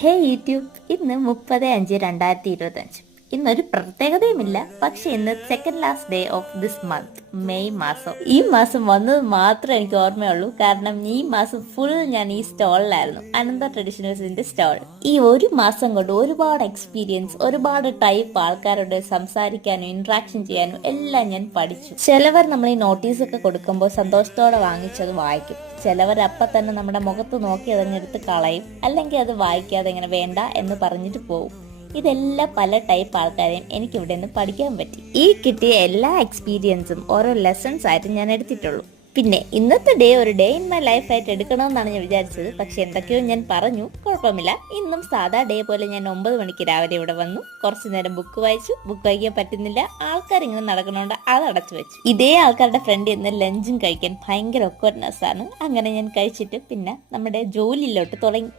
ഹേ YouTube, ഇന്ന് 30/5/2025. ഇന്നൊരു പ്രത്യേകതയുമില്ല, പക്ഷെ ഇന്ന് second last day of this month, May മാസം. ഈ മാസം വന്നത് മാത്രമേ എനിക്ക് ഓർമ്മയുള്ളൂ, കാരണം ഈ മാസം ഫുൾ ഞാൻ ഈ സ്റ്റോളിലായിരുന്നു, അനന്ത ട്രഡീഷണൽസിന്റെ സ്റ്റോൾ. ഈ ഒരു മാസം കൊണ്ട് ഒരുപാട് എക്സ്പീരിയൻസ്, ഒരുപാട് ടൈപ്പ് ആൾക്കാരോട് സംസാരിക്കാനും ഇന്ററാക്ഷൻ ചെയ്യാനും എല്ലാം ഞാൻ പഠിച്ചു. ചിലവർ നമ്മൾ ഈ നോട്ടീസ് ഒക്കെ കൊടുക്കുമ്പോൾ സന്തോഷത്തോടെ വാങ്ങിച്ചത് വായിക്കും, ചിലവർ അപ്പം തന്നെ നമ്മുടെ മുഖത്ത് നോക്കി അതങ്ങെടുത്ത് കളയും, അല്ലെങ്കിൽ അത് വായിക്കാതെ ഇങ്ങനെ വേണ്ട എന്ന് പറഞ്ഞിട്ട് പോകും. ഇതെല്ലാം പല ടൈപ്പ് ആൾക്കാരെയും എനിക്കിവിടെ നിന്ന് പഠിക്കാൻ പറ്റി. ഈ കിട്ടിയ എല്ലാ എക്സ്പീരിയൻസും ഓരോ ലെസൺസ് ആയിട്ട് ഞാൻ എടുത്തിട്ടുള്ളൂ. പിന്നെ ഇന്നത്തെ ഡേ ഒരു ഡേ ഇൻ മൈ ലൈഫ് ആയിട്ട് എടുക്കണമെന്നാണ് ഞാൻ വിചാരിച്ചത്, പക്ഷെ എന്തൊക്കെയോ ഞാൻ പറഞ്ഞു, കുഴപ്പമില്ല. ഇന്നും സാധാ ഡേ പോലെ ഞാൻ 9 മണിക്ക് രാവിലെ ഇവിടെ വന്നു, കുറച്ചു നേരം ബുക്ക് വായിച്ചു. ബുക്ക് വായിക്കാൻ പറ്റുന്നില്ല, ആൾക്കാർ ഇങ്ങനെ നടക്കണോണ്ട് അത് അടച്ചു വെച്ചു. ഇതേ ആൾക്കാരുടെ ഫ്രണ്ട് ഇന്ന് ലഞ്ചും കഴിക്കാൻ ഭയങ്കര ഒക്വർനെസ് ആണ്. അങ്ങനെ ഞാൻ കഴിച്ചിട്ട് പിന്നെ നമ്മുടെ ജോലിയിലോട്ട് തുടങ്ങി.